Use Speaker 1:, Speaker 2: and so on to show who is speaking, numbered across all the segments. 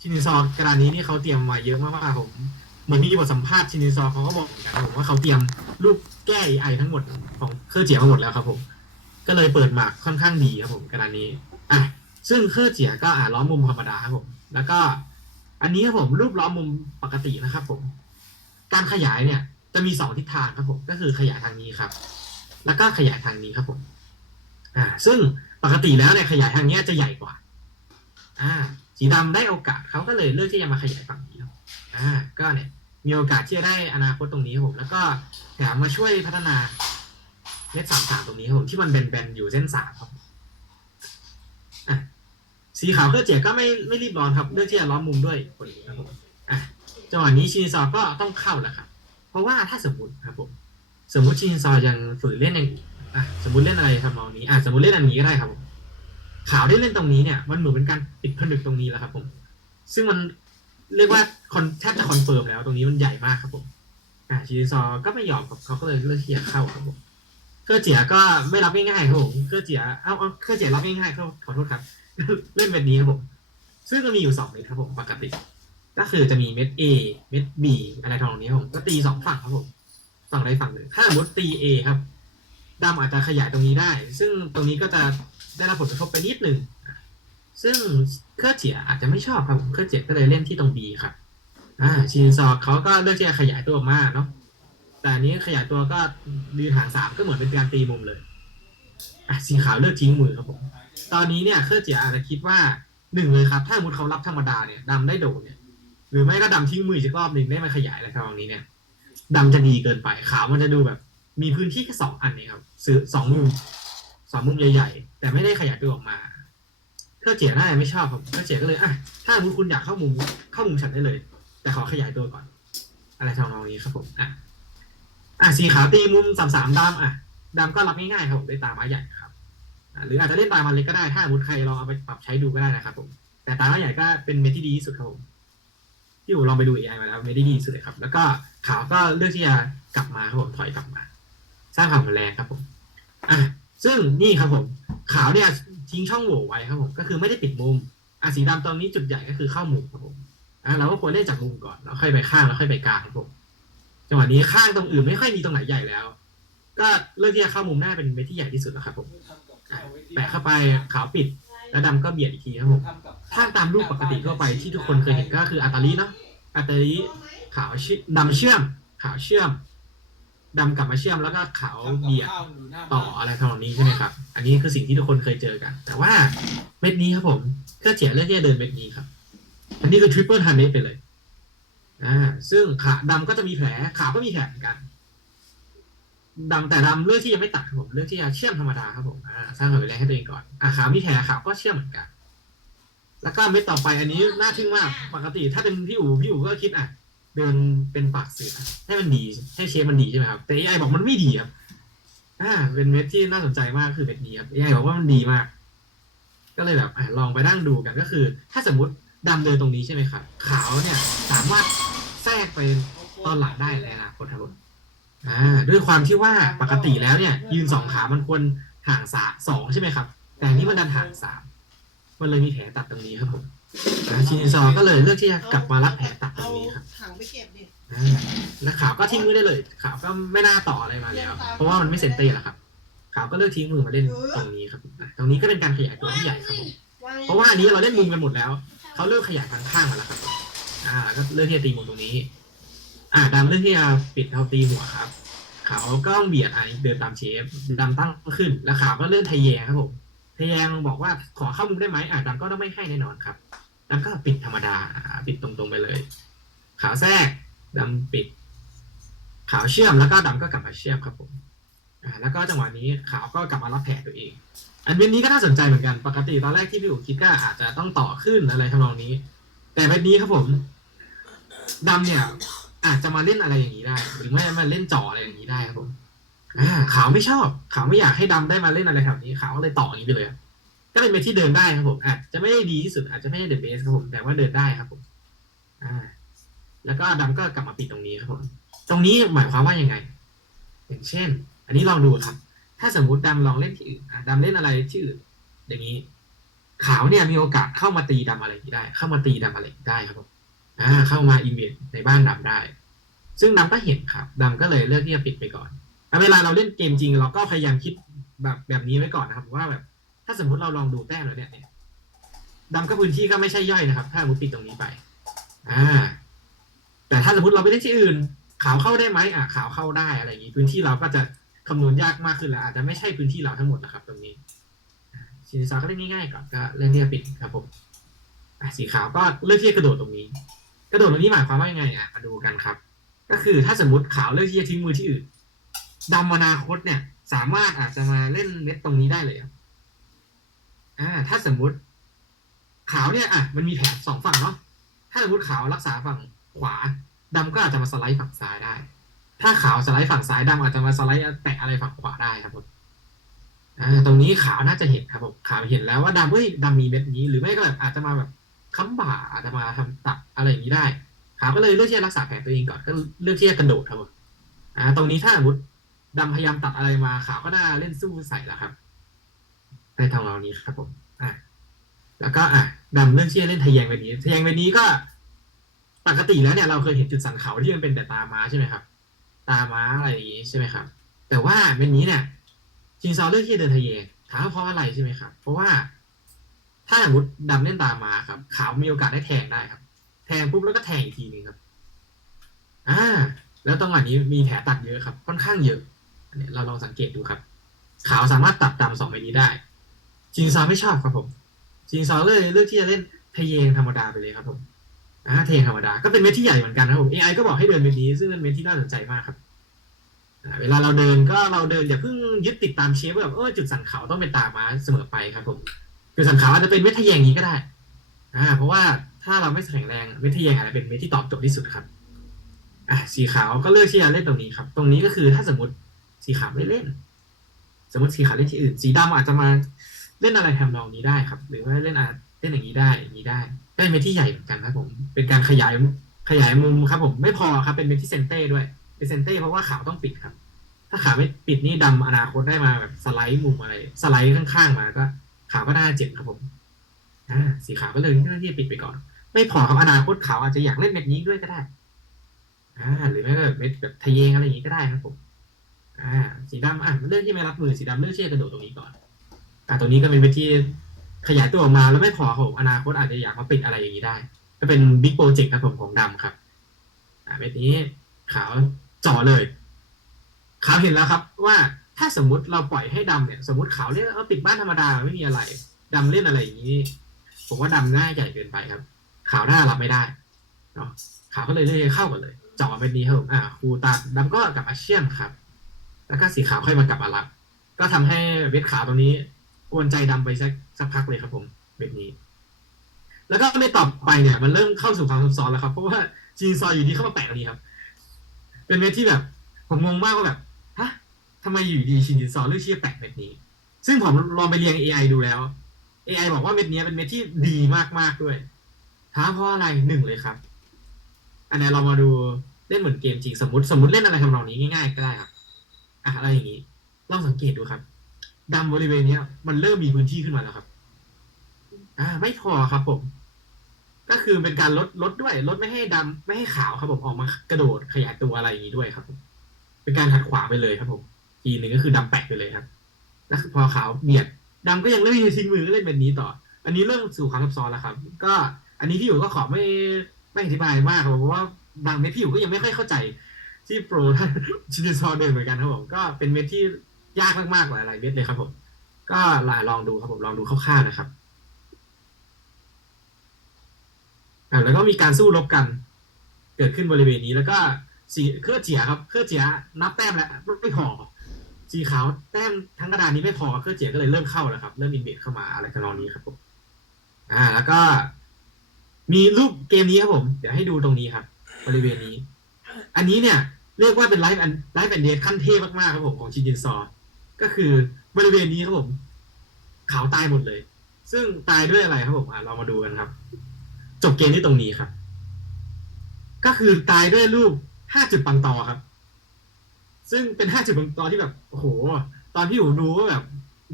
Speaker 1: ชินิซอกระดานนี้นี่เขาเตรียมมาเยอะมากๆผมเหมือนมีบทสัมภาษณ์ชินิซอเขาก็บอกเหมือนกันครับผมว่าเขาเตรียมรูปแก้ไอทั้งหมดของเครื่องเจียมาหมดแล้วครับผม ก็เลยเปิดหมากค่อนข้างดีครับผมกระดานนี้อะซึ่งเครื่องเจียก็อ่าล้อมมุมธรรมดาครับผม แล้วก็ อันนี้ครับผมรูปล้อมมุมปกตินะครับ ผม การขยายเนี่ย จะมีสองทิศทางครับผม ก็คือขยายทางนี้ครับ แล้วก็ขยายทางนี้ครับผม อ่า ซึ่งปกติแล้วเนี่ยขยายทางนี้จะใหญ่กว่า อ่า สีดำได้โอกาสเขาก็เลยเลือกที่จะมาขยายฝั่งนี้ครับอ่าก็เนี่ยมีโอกาสที่จะได้อนาคตตรงนี้ครับผมแล้วก็แถมมาช่วยพัฒนาเลขสามสามตรงนี้ครับผมที่มันแบนๆอยู่เส้นสามครับอะสีขาวเครื่องเจียก็ไม่ไม่รีบร้อนครับเลือกที่จะล้อมมุมด้วยคนนี้ครับผมอะจังหวะนี้ชินซอก็ต้องเข้าแล้วครับเพราะว่าถ้าสมมติครับผมสมมติชินซอยังฝืนเล่นอย่างอะสมมติเล่นอะไรทำนองนี้อะสมมติเล่นอันนี้ก็ได้ครับผม ขาวได้เล่นตรงนี้เนี่ย มันเหมือนเป็นการปิดผนึกตรงนี้แล้วครับ ผม ซึ่งมันเรียกว่าคอนแทบจะคอนเฟิร์มแล้วตรงนี้มันใหญ่มากครับผม อ่าชินซอก็ไม่ยอมครับเขาก็เลยเลือกที่จะเข้าครับผมเครือเจียก็ไม่รับง่ายๆครับผมเครือเจียเอาเอาเครือเจียรับง่ายๆครับขอโทษครับ เล่นแบบนี้ครับผม ซึ่งก็มีอยู่สองเม็ดครับผมปกติ ก็คือจะมีเม็ด A เม็ด B อะไรทองนี้ครับผมก็ตีสองฝั่งครับผมฝั่งใดฝั่งหนึ่งถ้าสมมติตี A ครับดำอาจจะขยายตรงนี้ได้ ซึ่งตรงนี้ก็จะ ได้รับผลกระทบไปนิดหนึ่ง ซึ่งเครือเจียอาจจะไม่ชอบครับเครือเจียก็เลยเล่นที่ตรง B ครับ อ่า ชินซอเขาก็เลือกที่จะขยายตัวออกเนาะ แต่อันนี้ขยายตัวก็ยืนหางสามก็เหมือนเป็นการตีมุมเลย อะสีขาวเลือกทิ้งมือครับผม ตอนนี้เนี่ยเครือเจียอาจจะคิดว่าหนึ่งเลยครับ ถ้ามมติเขารับธรรมดาเนี่ยดำได้โดดเนี่ย หรือไม่ก็ดำทิ้งมืออีกรอบหนึ่งได้มาขยายอะไรทำนองนี้เนี่ยดำจะดีเกินไปขาวมันจะดูแบบ มีพื้นที่แค่สองอันเนี่ครับซื้อสองมุม สองมุมใหญ่ๆ แต่ไม่ได้ขยายตัวออกมาเครือเจียน่าจะไม่ชอบครับเครือเจียก็เลยอะถ้ามมติคุณอยากเข้ามุมเข้ามุมฉันได้เลย แต่ขอขยายตัวก่อน อะไรทำนองนี้ครับผมอะอะสีขาวตีมุมสามสามดำอะดำก็รับง่ายๆครับผมด้วยตาไม้ใหญ่ครับอะหรืออาจจะเล่นตามันเล็กก็ได้ ถ้ามมติใครลองเอาไปปรับใช้ดูก็ได้นะครับผม แต่ตาไม้ใหญ่ก็เป็นเมทที่ดีที่สุดครับผมที่ผมลองไปดู AI มาแล้วไม่ได้ดีที่สุดเลยครับ แล้วก็ขาวก็เลือกที่จะกลับมาครับผมถอยกลับมา สร้างความแรงครับผมอะ ซึ่งนี่ครับผมขาวเนี่ยทิ้งช่องโหว่ไว้ครับผมก็คือไม่ได้ปิดมุมอะสีดำตอนนี้จุดใหญ่ก็คือเข้ามุมครับผมอะเราก็ควรเล่นจากมุมก่อนแล้วค่อยไปข้างแล้วค่อยไปกลางครับผมจังหวะนี้ข้างตรงอื่นไม่ค่อยมีตรงไหนใหญ่แล้ว ก็เลือกที่จะเข้ามุมหน้าเป็นเม็ดที่ใหญ่ที่สุดแล้วครับผมแปะเข้าไปขาวปิด แล้วดำก็เบียดอีกทีครับผมถ้าตามรูปปกติทั่วไปที่ทุกคนเคยเห็นก็คืออัตาลีเนาะอัตาลีขาวเชื่อดำเชื่อมขาวเชื่อม ดำกลับมาเชื่อมแล้วก็ขาวเบียดต่ออะไรทำนองนี้ใช่ไหมครับ อันนี้คือสิ่งที่ทุกคนเคยเจอกัน แต่ว่าเม็ดนี้ครับผมก็เจียเลือกที่จะเดินเม็ดนี้ครับ อันนี้คือทริปเปิลฮันเมไปเลยอ่าซึ่งขาดำก็จะมีแผลขาวก็มีแผลเหมือนกันดำแต่ดำเลือกที่จะไม่ตัดครับผมเลือกที่จะเชื่อมธรรมดาครับผมอ่าสร้างความรุนแรงให้ตัวเองก่อนอ่าขาวมีแผลขาวก็เชื่อมเหมือนกัน แล้วก็เม็ดต่อไปอันนี้น่าทึ่งมากปกติ ถ้าเป็นพี่อู๋พี่อู๋ก็คิดอะ เดินเป็นปากเสือให้มันดีให้เชฟมันดีใช่ไหมครับ แต่ AI บอกมันไม่ดีครับอ่าเป็นเม็ดที่น่าสนใจมากคือเม็ดนี้ครับ AI บอกว่ามันดีมาก ก็เลยแบบอะลองไปนั่งดูกันก็คือ ถ้าสมมติดำเดินตรงนี้ใช่ไหมครับ ขาวเนี่ยสามารถแทรกไปตอนหลังได้ในอนาคตครับผมอ่าด้วยความที่ว่าปกติแล้วเนี่ย ยืนสองขามันควรห่างสาสองใช่ไหมครับ แต่นนี้มันดันห่างสามมันเลยมีแผลตัดตรงนี้ครับผมชินซอก็เลยเลือกที่จะกลับมารับแผลตัด นี้ครับ
Speaker 2: ถังไปเก็บดิ
Speaker 1: อ่าแล้วขาวก็ทิ้งมือได้เลย ขาวก็ไม่น่าต่ออะไรมาแล้ว เพราะว่ามันไม่เซนเตอร์แล้วครับ ขาวก็เลือกทิ้งมือมาเล่นตรงนี้ครับอะตรงนี้ก็เป็นการขยายตัวที่ใหญ่ครับผมเพราะว่าอันนี้เราเล่นมุมกันหมดแล้ว เขาเริ่มขยายทางข้างมาแล้วครับ อ่าก็เลือกที่จะตีมุมตรงนี้ อ่าดำเลือกที่จะปิดเขาตีหัวครับ ขาวก็ต้องเบียดอะเดินตามเชฟดำตั้งขึ้น แล้วขาวก็เลื่อนทะแยงครับผมทะแยงบอกว่าขอเข้ามุมได้ไหมอ่าดำก็ต้องไม่ให้แน่นอนครับดำก็ปิดธรรมดาอ่าปิดตรงๆไปเลย ขาวแทรกดำปิด ขาวเชื่อมแล้วก็ดำก็กลับมาเชื่อมครับผมอ่าแล้วก็จังหวะนี้ขาวก็กลับมารับแผลตัวเอง อันเว็บนี้ก็น่าสนใจเหมือนกันปกติตอนแรกที่พี่อู๋คิดก็อาจจะต้องต่อขึ้นอะไรทำนองนี้ แต่เว็บนี้ครับผมดำเนี่ยอาจจะมาเล่นอะไรอย่างนี้ได้ หรือไม่มาเล่นจ่ออะไรอย่างนี้ได้ครับผมอ่าขาวไม่ชอบ ขาวไม่อยากให้ดำได้มาเล่นอะไรแถวนี้ ขาวเลยต่ออย่างนี้ไปเลย ก็เป็นเวทที่เดินได้ครับผมอาจจะไม่ได้ดีที่สุดอาจจะไม่ได้เดอะเบสครับผม แต่ว่าเดินได้ครับผม แล้วก็ดำก็กลับมาปิดตรงนี้ครับผมตรงนี้หมายความว่ายังไง อย่างเช่น อันนี้ลองดูครับ ถ้าสมมุติดำลองเล่นที่อื่นอะดำเล่นอะไรที่อื่นอย่างนี้ ขาวเนี่ยมีโอกาสเข้ามาตีดำอะไรได้ เข้ามาตีดำอะไรได้ครับผมอ่าเข้ามาอินเวดในบ้านดำได้ ซึ่งดำก็เห็นครับดำก็เลยเลือกที่จะปิดไปก่อนเวลาเราเล่นเกมจริง เราก็พยายามคิดแบบแบบนี้ไว้ก่อนนะครับว่าแบบ ถ้าสมมติเราลองดูแต้มแล้วเนี่ยเนี่ยดำก็พื้นที่ก็ไม่ใช่ย่อยนะครับ ถ้าสมมติปิดตรงนี้ไป อ่า แต่ถ้าสมมติเราไปเล่นที่อื่น ขาวเข้าได้ไหมอะขาวเข้าได้อะไรอย่างนี้ พื้นที่เราก็จะคำนวณยากมากขึ้นแล้วอาจจะไม่ใช่พื้นที่เราทั้งหมดนะครับ ตรงนี้สีซาก็เล่นง่ายๆก่อนก็เล่นที่จะปิดครับผมสีขาวก็เลือกที่จะกระโดดตรงนี้ กระโดดตรงนี้หมายความว่ายังไงอะมาดูกันครับ ก็คือถ้าสมมติขาวเลือกที่จะทิ้งมือที่อื่นดำอนาคตเนี่ย สามารถอาจจะมาเล่นเม็ดตรงนี้ได้เลยอ่า ถ้าสมมติ ขาวเนี่ยอะมันมีแผนสองฝั่งเนาะถ้าสมมติขาวรักษาฝั่ง ขวาดำก็อาจจะมาสไลด์ฝั่งซ้ายได้ ถ้าขาวสไลด์ฝั่งซ้ายดำอาจจะมาสไลด์แตะอะไรฝั่งขวาได้ครับผมตรงนี้ขาวน่าจะเห็นครับผมขาวเห็นแล้วว่าดำเฮ้ยดำมีเม็ดนี้ หรือไม่ก็แบบอาจจะมาแบบค้ำบ่าอาจจะมาทำตัดอะไรอย่างนี้ได้ขาวก็เลยเลือกที่จะรักษาแผลตัวเองก่อนก็เลือกที่จะกระโดดครับผมอ่า ตรงนี้ถ้าสมมติดำพยายามตัดอะไรมาขาวก็น่าเล่นสู้ใส่แล้วครับในทางเรานี้ครับผมอ่าแล้วก็อะดำเลือกที่จะเล่นทะแยงไปนี้ทะแยงไปนี้ก็ ปกติแล้วเนี่ยเราเคยเห็นจุดสันเขาที่มันเป็นแต่ตาม้าใช่ไหมครับ ตาม้าอะไรอย่างนี้ใช่ไหมครับ แต่ว่าเม็ดนี้เนี่ยชินซอเลือกที่จะเดินทะแยงถามว่าเพราะอะไรใช่ไหมครับ เพราะว่า ถ้าสมมติดำเล่นตาม้าครับ ขาวมีโอกาสได้แทงได้ครับ แทงปุ๊บแล้วก็แทงอีกทีหนึงครับ อ่า แล้วตรงหวะนี้มีแผลตัดเยอะครับ ค่อนข้างเยอะอันนี้เราลองสังเกตดูครับ ขาวสามารถตัดดำสองใบนี้ได้จินซอไม่ชอบครับผมจินซอเลยเลือกที่จะเล่นทะเยงธรรมดาไปเลยครับผม อ่าทะเยงธรรมดา ก็เป็นเม็ดที่ใหญ่เหมือนกันนะครับผม AI ก็บอกให้เดินเม็ดนี้ ซึ่งเป็นเม็ดที่น่าสนใจมากครับเวลาเราเดินก็เราเดินอย่าเพิ่งยึดติดตามเชฟแบบเออจุดสันเขาต้องเป็นตาม้าเสมอไปครับผมจุดสันเขาอาจจะเป็นเม็ดทะเยงนี้ก็ได้ อ่า เพราะว่าถ้าเราไม่แข็งแรงเม็ดทะเยงอาจจะเป็นเม็ดที่ตอบโจทย์ที่สุดครับ อะสีขาวก็เลือกที่จะเล่นตรงนี้ครับ ตรงนี้ก็คือถ้าสมมติสีขาวไม่เล่น สมมติสีขาวเล่นที่อื่น สีดำอาจจะมาเล่นอะไรทำนองนี้ได้ครับ หรือว่าเล่นอา เล่นอย่างนี้ได้อย่างนี้ได้ได้เม็ดที่ใหญ่เหมือนกันครับผมเป็นการขยายขยายมุมครับ ผมไม่พอครับเป็นเม็ดที่เซนเต้ด้วยเป็นเซนเต้เพราะว่าขาวต้องปิดครับ ถ้าขาวไม่ปิดนี่ดำอนาคตได้มาแบบสไลด์มุมอะไร สไลด์ข้างๆมาก็ ขาวก็น่าเจ็บครับผมอ่าสีขาวก็เลยเลือกที่ปิดไปก่อน ไม่พอครับอนาคตขาวอาจจะอยากเล่นเม็ดนี้ด้วยก็ได้อ่าหรือไม่ก็แบบเม็ดแบบทะเยงอะไรอย่างนี้ก็ได้ครับผมอ่าสีดำอะเลื่อกที่ไม่รับมือสีดำเลื่อกที่จะกระโดดตรงนี้ก่อนอ่าตรงนี้ก็เป็นเม็ดที่ ขยายตัวออกมาแล้วไม่พอครับผมอนาคตอาจจะอยากมาปิดอะไรอย่างนี้ได้ ก็เป็นบิ๊กโปรเจกต์ครับผมของดำครับ อ่าเม็ดนี้ขาวจ่อเลยขาวเห็นแล้วครับ ว่าถ้าสมมติเราปล่อยให้ดำเนี่ย สมมติขาวเล่นเออปิดบ้านธรรมดาไม่มีอะไรดำเล่นอะไรอย่างนี้ ผมว่าดำง่ายใหญ่เกินไปครับ ขาวหน้ารับไม่ได้เนาะขาวก็เลยเลือกเข้ากันเลยจาะเป็นนี้ครับอ่าครูตัดดำก็กลับอาเชียนครับ แล้วก็สีขาวค่อยมากลับอารับก็ทำให้เวทขาวตรงนี้ กวนใจดำไปสักสักพักเลยครับผมแบบนี้ แล้วก็ในต่อไปเนี่ย มันเริ่มเข้าสู่ความซับซ้อนแล้วครับ เพราะว่าจีนซอยอยู่ดีเข้ามาแปะตรงนี้ครับ เป็นเม็ดที่แบบ ผมงงมากว่าแบบฮะทำไมอยู่ดีชินจินซอเลือกที่จะแปะเม็ดนี้ ซึ่งผมลองไปเรียง AI ดูแล้ว AI บอกว่าเม็ดนี้เป็นเม็ดที่ดีมากๆด้วยถามเพราะอะไรหนึ่งเลยครับ อันนี้เรามาดูเล่นเหมือนเกมจริงสมมติสมมติเล่นอะไรทำนองนี้ง่ายๆก็ได้ครับ อะอะไรอย่างนี้ลองสังเกตดูครับ ดำบริเวณเนี้ย มันเริ่มมีพื้นที่ขึ้นมาแล้วครับ อ่า ไม่พอครับผม ก็คือเป็นการลดลดด้วย ลดไม่ให้ดำไม่ให้ขาวครับผมออกมากระโดดขยายตัวอะไรอย่างนี้ด้วยครับผมเป็นการขัดขวางไปเลยครับผมทีหนึ่งก็คือดำแปะไปเลยครับแล้วพอขาวเบียดดำก็ยังเล่นทิ้งมือก็เล่นแบบนี้ต่อ อันนี้เริ่มสู่ความซับซ้อนแล้วครับ ก็อันนี้พี่อยู่ก็ขอไม่ไม่อธิบายมากครับเพราะว่าบางเม็ดพี่อยู่ก็ยังไม่ค่อยเข้าใจ ที่โปรท่านชินซอเดินเหมือนกันครับผมก็เป็นเม็ดที่ ยากมากๆหลายๆเม็ดเลยครับผม ก็ลองลองดูครับผมลองดูคร่าวๆนะครับอ่าแล้วก็มีการสู้รบกัน เกิดขึ้นบริเวณนี้แล้วก็สีเครือเจียครับเครือเจียนับแต้มแล้วไม่พอสีขาวแต้มทั้งกระดานนี้ไม่พอเครือเจียก็เลยเริ่มเข้าแล้วครับ เริ่มอินเบดเข้ามาอะไรทำนองนี้ครับผมอ่า แล้วก็ มีรูปเกมนี้ครับผม เดี๋ยวให้ดูตรงนี้ครับ บริเวณนี้ อันนี้เนี่ย เรียกว่าเป็นไลฟ์อันไลฟ์แอนเดทขั้นเทพมากๆครับผมของชินจินซอ ก็คือบริเวณนี้ครับผม ขาวตายหมดเลย ซึ่งตายด้วยอะไรครับผมอะเรามาดูกันครับ จบเกมที่ตรงนี้ครับ ก็คือตายด้วยรูปห้าจุดปังตอครับ ซึ่งเป็นห้าจุดปังตอที่แบบโอ้โห ตอนที่ผมดูก็แบบ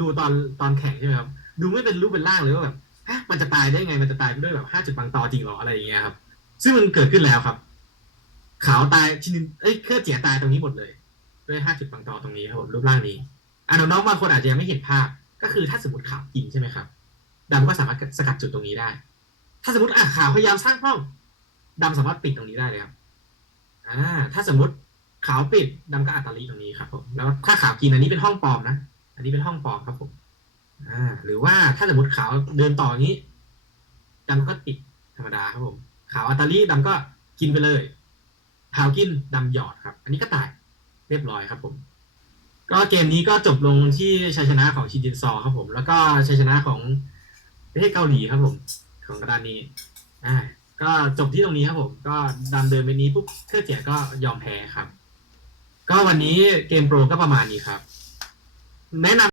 Speaker 1: ดูตอนตอนแข่งใช่ไหมครับ ดูไม่เป็นรูปเป็นร่างเลยว่าแบบฮะมันจะตายได้ไง มันจะตายด้วยแบบห้าจุดบางตอจริงเหรออะไรอย่างเงี้ยครับ ซึ่งมันเกิดขึ้นแล้วครับ ขาวตายชินินเอ้ยเครือเจียตายตรงนี้หมดเลย ด้วยห้าจุดบางตอตรงนี้ครับรูปร่างนี้ อะน้องๆบางคนอาจจะยังไม่เห็นภาพ ก็คือถ้าสมมติขาวกินใช่ไหมครับดำก็สามารถสกัดจุดตรงนี้ได้ ถ้าสมมติอะขาวพยายามสร้างป้องดำสามารถปิดตรงนี้ได้เลยครับอ่าถ้าสมมติขาวปิดดำก็อัตลีตรงนี้ครับผมแล้วถ้าขาวกินอันนี้เป็นห้องปลอมนะอันนี้เป็นห้องปลอมครับผมอ่าหรือว่าถ้าสมมติขาวเดินต่ออนี้ดำก็ปิดธรรมดาครับผม ขาวอัตลีดำก็กินไปเลยขาวกินดำหยอดครับ อันนี้ก็ตายเรียบร้อยครับผม ก็เกมนี้ก็จบลงที่ชัยชนะของชินจินซอครับผม แล้วก็ชัยชนะของประเทศเกาหลีครับผม ของกระดานนี้อ่าก็จบที่ตรงนี้ครับผม ก็ดำเดินไปนี้ปุ๊บเครื่อเสียก็ยอมแพ้ครับ ก็วันนี้เกมโปรก็ประมาณนี้ครับ แนะนำ